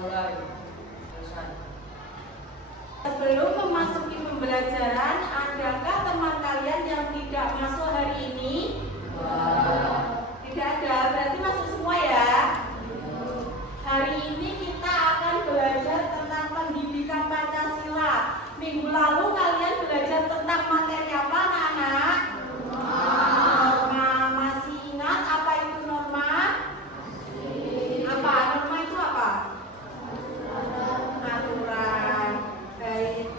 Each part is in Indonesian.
mulai. Sebelum memasuki pembelajaran, adakah teman kalian yang tidak masuk hari ini? Tidak ada, berarti masuk semua ya. Hari ini kita akan belajar tentang pendidikan Pancasila. Minggu lalu kalian belajar tentang materi apa, anak-anak? Norma. Masih ingat apa itu norma? Apa? Norma itu apa? Aturan. Baik.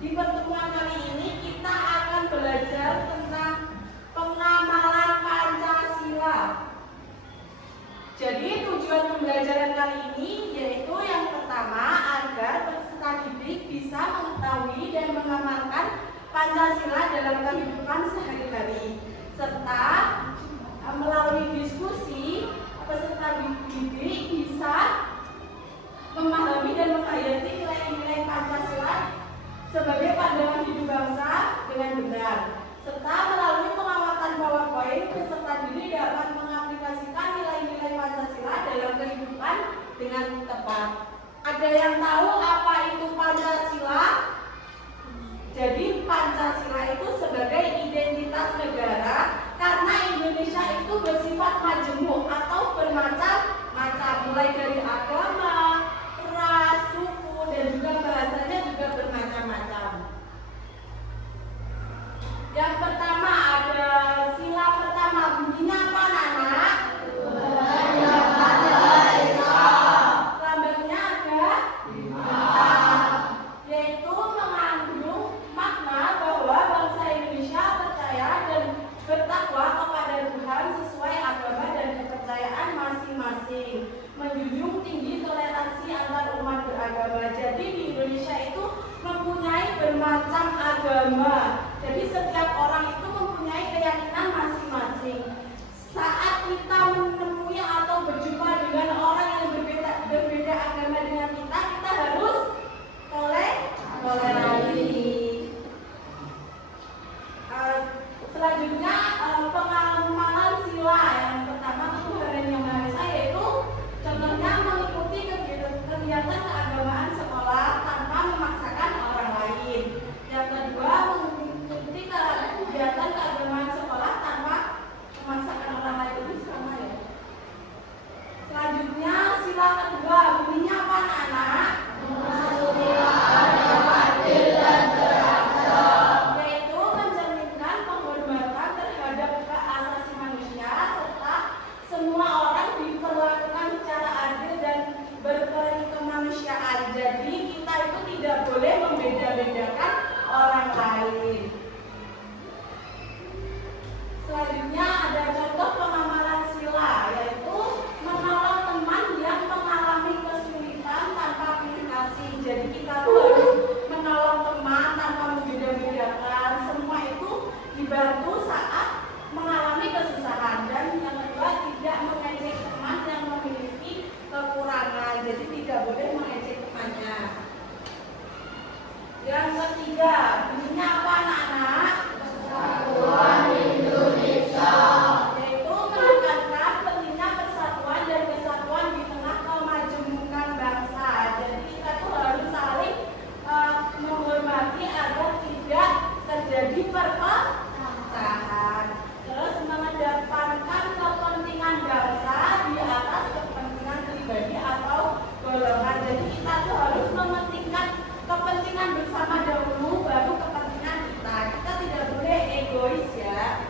Di pertemuan kali ini kita akan belajar tentang pengamalan Pancasila. Jadi tujuan pembelajaran kali ini yaitu yang pertama agar peserta didik bisa mengetahui dan mengamalkan Pancasila dalam kehidupan sehari-hari, serta melalui diskusi peserta didik bisa memahami dan menghayati nilai-nilai Pancasila sebagai pandangan hidup bangsa dengan benar, serta melalui pengamatan PowerPoint peserta didik dapat mengaplikasikan nilai-nilai Pancasila dalam kehidupan dengan tepat. Ada yang tahu apa itu Pancasila? Jadi Pancasila itu sebagai identitas negara karena Indonesia itu bersifat majemuk atau bermacam-macam, mulai dari agama, ras, suku, dan juga bahasanya juga bermacam-macam. Yang pertama ada sila pertama, bunyinya apa anak? Lambangnya ada yaitu mengandung makna bahwa bangsa Indonesia percaya dan bertakwa kepada Tuhan sesuai agama dan kepercayaan masing-masing, menjunjung tinggi toleransi antar umat beragama. Jadi di Indonesia itu mempunyai bermacam agama. Jadi setiap orang itu mempunyai keyakinan masing-masing. Saat kita menemui atau berjumpa dengan orang yang berbeda agama dengan kita harus toleransi. Selanjutnya pengamalan sila. Yang pertama tentu Hari Yang Maha Esa, yaitu contohnya mengikuti kegiatan keagamaan sekolah tanpa memaksakan orang lain. Yang kedua mengikuti kegiatan keagamaan sekolah tanpa memaksakan orang lain. Itu sama ya. Selanjutnya sila kedua, bunyinya apa anak-anak? Yaitu mencerminkan penghormatan terhadap hak asasi manusia serta semua orang diperlakukan secara adil dan berkemanusiaan. Jadi kita itu tidak boleh membeda-bedakan orang lain. Selanjutnya ada contoh pengamalan sila, yaitu menolong teman yang mengalami kesulitan tanpa pilih kasih. Jadi kita tuh harus menolong teman tanpa membeda-bedakan. Semua itu dibantu saat mengalami kesusahan. Dan yang kedua, tidak mengejek teman yang memiliki kekurangan. Jadi tidak boleh mengejek temannya. Yang ketiga, bunyinya apa anak-anak? Persatuan Indonesia. Yaitu menekankan pentingnya persatuan dan kesatuan di tengah kemajemukan bangsa. Jadi kita tuh harus saling menghormati agar tidak terjadi perpecahan. Terus mengedepankan kepentingan bangsa di atas kepentingan pribadi atau golongan. Jadi kita tuh harus mementingkan kepentingan bersama dahulu, baru kepentingan kita. Kita tidak boleh egois ya.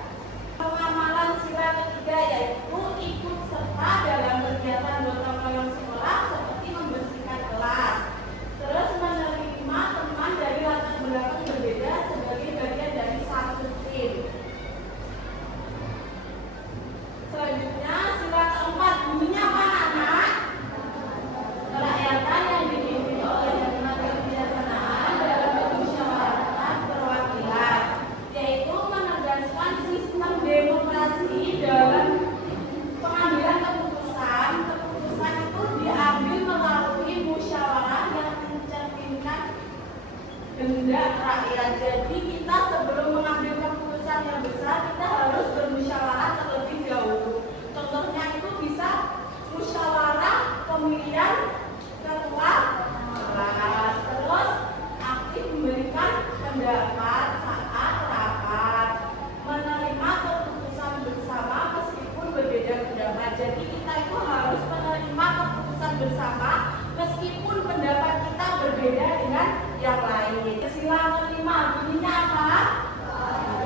Pengamalan sila ketiga yaitu ikut serta dalam kegiatan gotong royong sekolah seperti membersihkan kelas. Terus menerima teman dari latar belakang berbeda sebagai bagian dari satu tim. Selanjutnya sila keempat, bunyinya apa anak? Kerakyatan yang dipimpin oleh lembaga kebijaksanaan dalam permusyawaratan perwakilan, yaitu menegaskan sistem demokrasi dalam pengambilan keputusan. Keputusan itu diambil melalui musyawarah yang mencerminkan kehendak rakyat. Jadi kita sebelum mengambil keputusan yang besar, kita harus bermusyawarah terlebih dahulu. Contohnya itu bisa musyawarah pemilihan kelas. Terus aktif memberikan pendapat saat rapat, menerima keputusan bersama meskipun berbeda pendapat. Jadi kita itu harus menerima keputusan bersama meskipun pendapat kita berbeda dengan yang lain. Sila kelima bunyinya apa?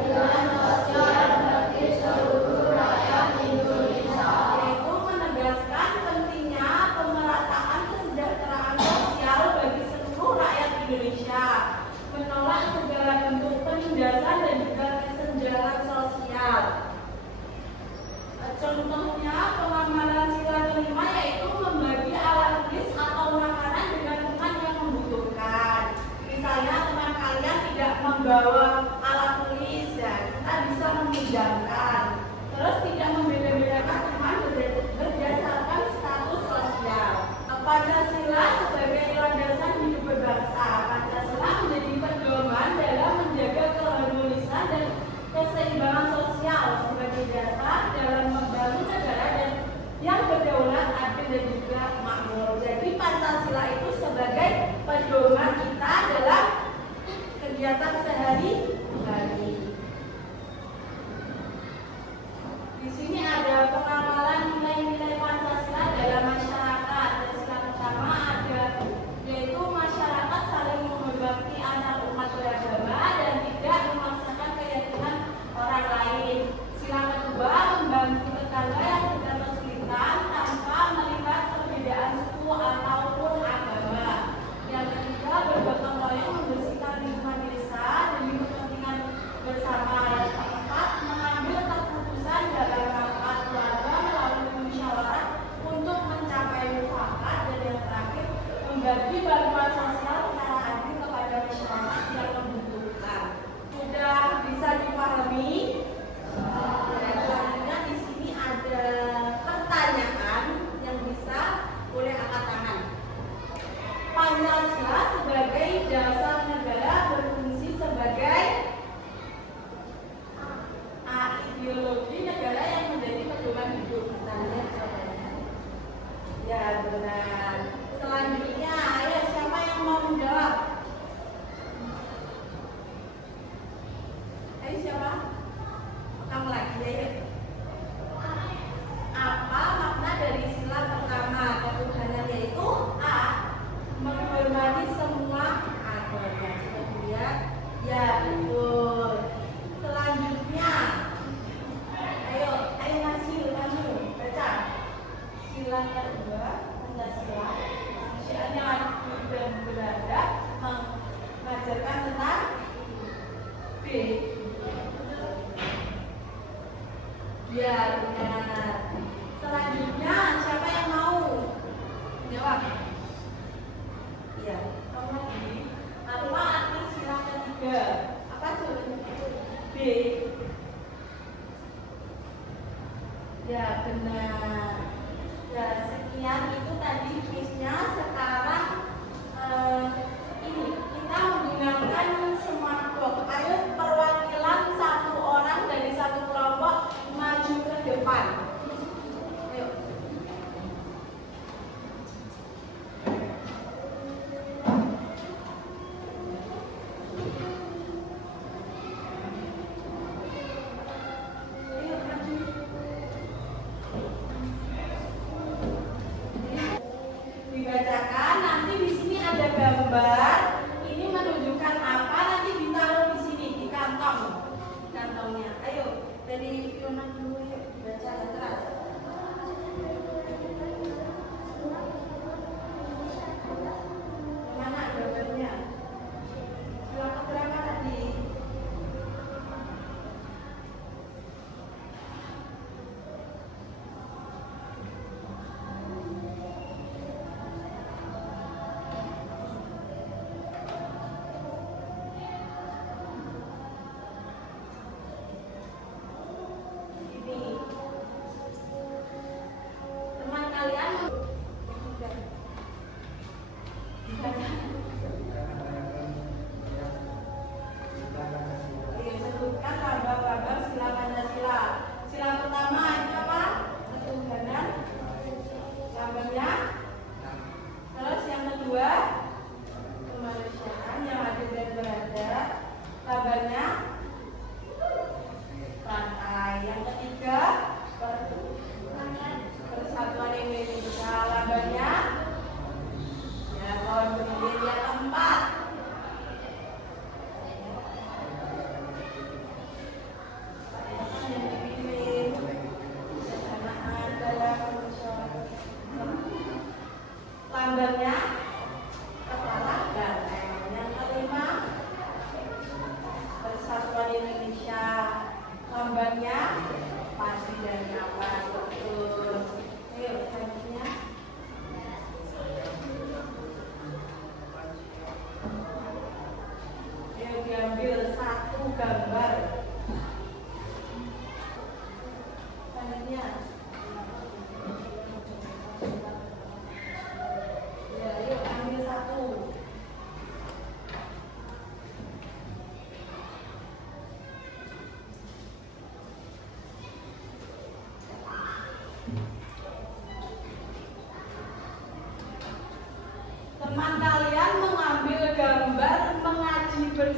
Keadilan sosial bagi seluruh rakyat Indonesia. Yaitu menegaskan pentingnya pemerataan kesejahteraan sosial bagi seluruh rakyat Indonesia, menolak segala bentuk penindasan dan juga kesenjangan sosial. Contohnya pengamalan sila kelima yaitu membagi alat tulis atau makanan dengan teman yang membutuhkan. Misalnya teman kalian tidak membawa alat tulis, ya kita bisa meminjamkan. Terus tidak membeda-bedakan teman berdasarkan status sosial. Pancasila sebagai landasan hidup berbangsa. Pancasila menjadi pedoman dalam menjaga keharmonisan dan keseimbangan sosial sebagai dasar dalam membangun negara dan yang berdaulat, adil dan juga makmur. Jadi Pancasila itu sebagai pedoman kita dalam kegiatan sehari-hari. Di sini ada pengamalan nilai-nilai Pancasila dalam masyarakat. Sila pertama ada yaitu masyarakat saling menghormati antar umat beragama dan tidak memaksakan keyakinan orang lain. Sila kedua membantu tetangga yang sedang kesulitan tanpa melihat perbedaan suku ataupun agama. Yang ketiga bergotong royong membersihkan lingkungan desa demi kepentingan bersama. Yang keempat mengambil keputusan dalam rapat keluarga melalui musyawarah untuk mencapai mufakat. Dan yang terakhir membagi bantuan sosial secara adil kepada masyarakat yang membutuhkan. Sudah bisa dipahami? Selanjutnya di sini ada pertanyaan yang bisa boleh angkat tangan. Pancasila sebagai dasar negara berfungsi sebagai ideologi negara yang menjadi pedoman hidup. Ya benar. Selanjutnya, ayo siapa yang mau menjawab? Ayo siapa? Kamu lagi ya. Apa makna dari sila pertama ketuhanan yaitu A. Menghormati semua agama. Kemudian ya betul. Selanjutnya, ayo Nasil kamu baca. Sila kedua Pancasila. Manusianya adil dan beradab, mengajarkan tentang B. Ya benar. Selanjutnya siapa yang mau jawab? Iya, kamu lagi. Apa arti sila ketiga? Apa jawabannya? B. Ya benar. Ya sekian itu tadi kuisnya. Sekarang ini kita menggunakan smart box. Ayo perwakilan satu orang dari satu kelompok maju ke depan. Ayo. Ayo maju. Dibacakan. Nanti di sini ada gambar. Ini menunjukkan apa? Nanti ditaruh di sini di kantong. Kantongnya. Ayo dari Fiona dulu yuk baca keras. Mana gambarnya? Silakan terangkan tadi. Teman kalian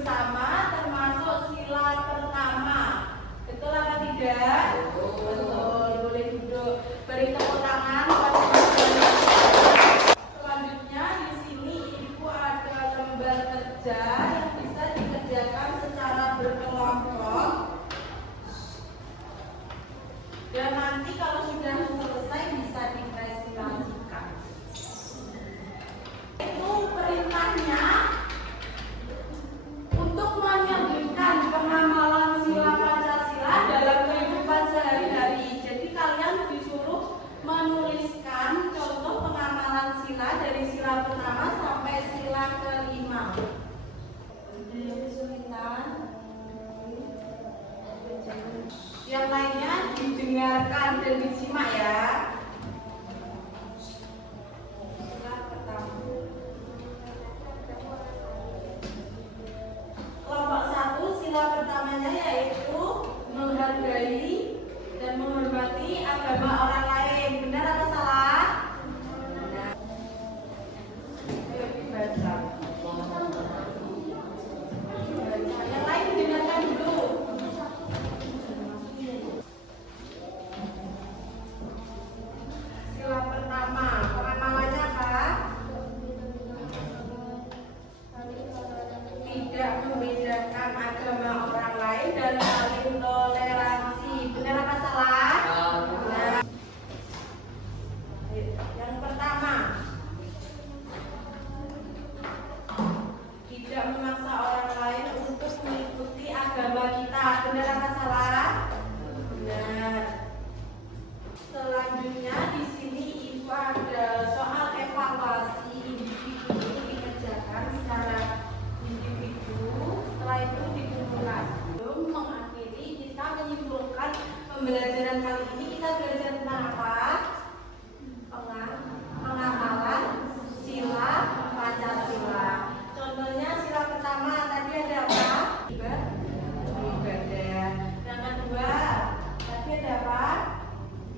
bersama termasuk sila pertama. Betul apa tidak? Betul. Boleh duduk. Beri tepuk tangan pada selanjutnya di sini Ibu ada lembar kerja yang bisa dikerjakan secara berkelompok. Dan nanti kalau sudah selesai bisa dipresentasikan. Itu perintahnya untuk menyebutkan pengamalan sila Pancasila dalam kehidupan sehari-hari. Jadi kalian disuruh menuliskan contoh pengamalan sila dari sila pertama sampai sila kelima. Yang lainnya didengarkan dan disimak ya. Sila pertama. Kelompok 1 sila pertamanya yaitu menghargai dan menghormati agama orang lain. Benar atau salah? Benar. Ayo dibaca. Yang lain didengarkan dulu. Sila pertama, pengamalannya apa? Tidak membedakan agama orang lain dan saling toleransi. Benar apa salah? Benar. Yang pertama, tidak memaksa orang lain untuk mengikuti agama kita. Benar apa salah? Benar. Selanjutnya di sini Ibu ada soal evaluasi individu dikerjakan secara individu. Setelah itu dikumpulkan. Sebelum mengakhiri kita menyimpulkan pembelajaran kali ini kita belajar tentang apa? Pengamalan sila Pancasila. Contohnya sila pertama tadi ada apa? Ibadah. Yang kedua tadi ada apa?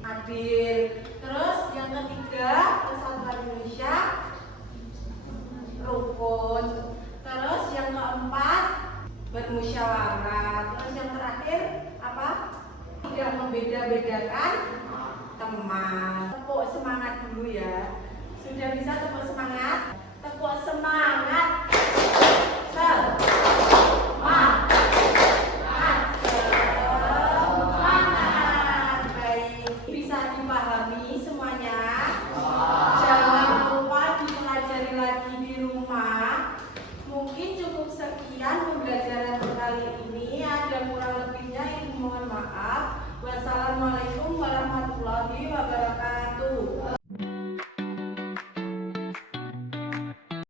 Adil. Terus yang ketiga persatuan Indonesia, rukun. Terus yang keempat bermusyawarah. Terus yang terakhir apa? Tidak membeda-bedakan teman. Tepuk semangat dulu ya. Sudah bisa tepuk semangat? Tepuk semangat.